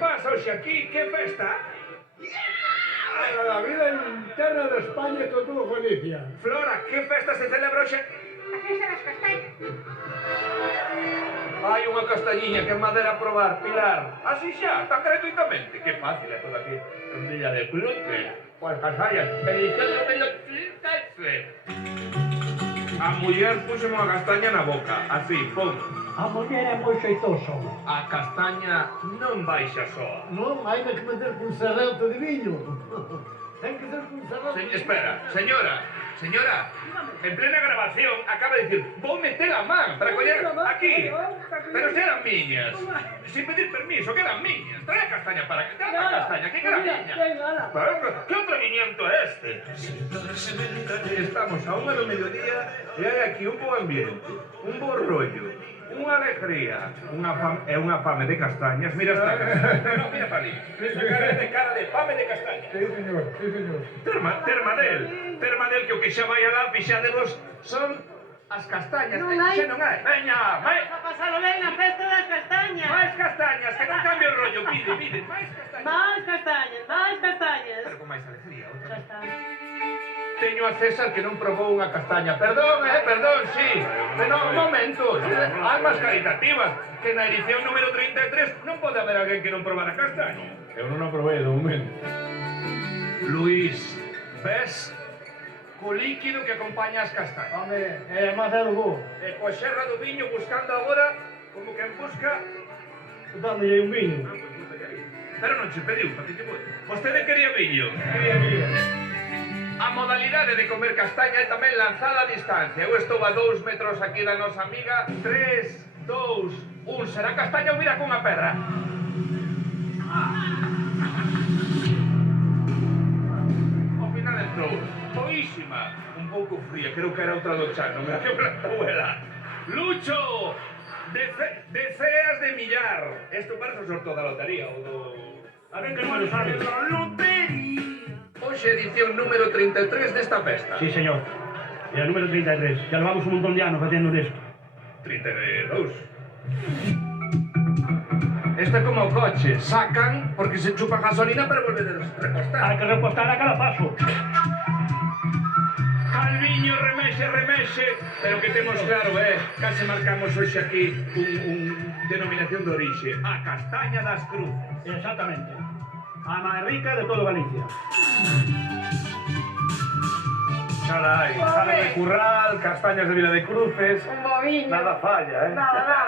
pasa hoxe aquí? Que festa? A la vida interna de España con todo Galicia. Flora, que festa se celebra hoxe? A festa das castañas. Hai unha castañiña que é madera a probar, Pilar. Así xa, tan gratuitamente. Que fácil é todo aquí. En Villa de Cruce, coas casallas, edición número 37. A muller puxeme unha castaña na boca, así, pum. A muller é moi xeitosa. A castaña non baixa soa. Non, hai que meter cun serrento de viño. Ten que ser cun serrento de viño. Espera, señora, en plena grabación acaba de dicir vou meter a man para coller aquí. Pero se eran miñas. Sin pedir permiso, que eran miñas. Trae a castaña para que trae a castaña, que era miña. ¿Qué atrevimiento é este? Estamos a 1 do mediodía e hai aquí un bo ambiente, un bo rollo, unha alegría, unha fame de castañas. Mira esta. No, mira para ali. Esa cara de fame de castañas. Sí, señor, sí, señor. Termadel que o que xa vai alá, fixadevos, son as castañas. Non hai. Xa non hai. Veña, vai. A pasalo ben na festa das castañas. Máis castañas, que non cambie o rollo. Pide, máis castañas. Máis castañas, máis castañas. Pero con máis alegría, outra Xa vez. está. Teño a César que non probou unha castaña. Perdón, sí. Pero un momento. Almas caritativas. Que na edición número 33 non pode haber alguén que non probara castaña. Eu non a probei, de momento. Luís, ves? Co líquido que acompaña as castañas. Home, é máis é do bo. E coa xerra do viño buscando agora, como que en busca... Dándolle un viño. Pero non che pediu, para que te voy. Vostede quería viño. Quería. A modalidade de comer castaña é tamén lanzada a distancia. Eu estou a 2 metros aquí da nosa amiga. 3, 2, 1. Será castaña ou vira cunha pedra? Ao final entrou. Boísima. Un pouco fría. Creo que era outra do chan. Non me la que plantuela. Lucho! De ceas de millar. Esto parece o sorto da lotería ou do... A ver que número sabe. Hoxe edición número 33 desta festa. Sí, señor. E el número 33. Ya levamos un montón de anos facendo isto. 32. Este é como o coche. Sacan porque se chupa gasolina para volver a repostar. Hai que repostar a cada paso. Calviño, remexe. Pero que temos claro, case marcamos hoxe aquí un denominación de orixe. A castaña das Cruces. Exactamente. A máis rica de todo Galicia. Carai, sale de Curral, castañas de Vila de Cruces. Un boviño. Nada falla, Nada.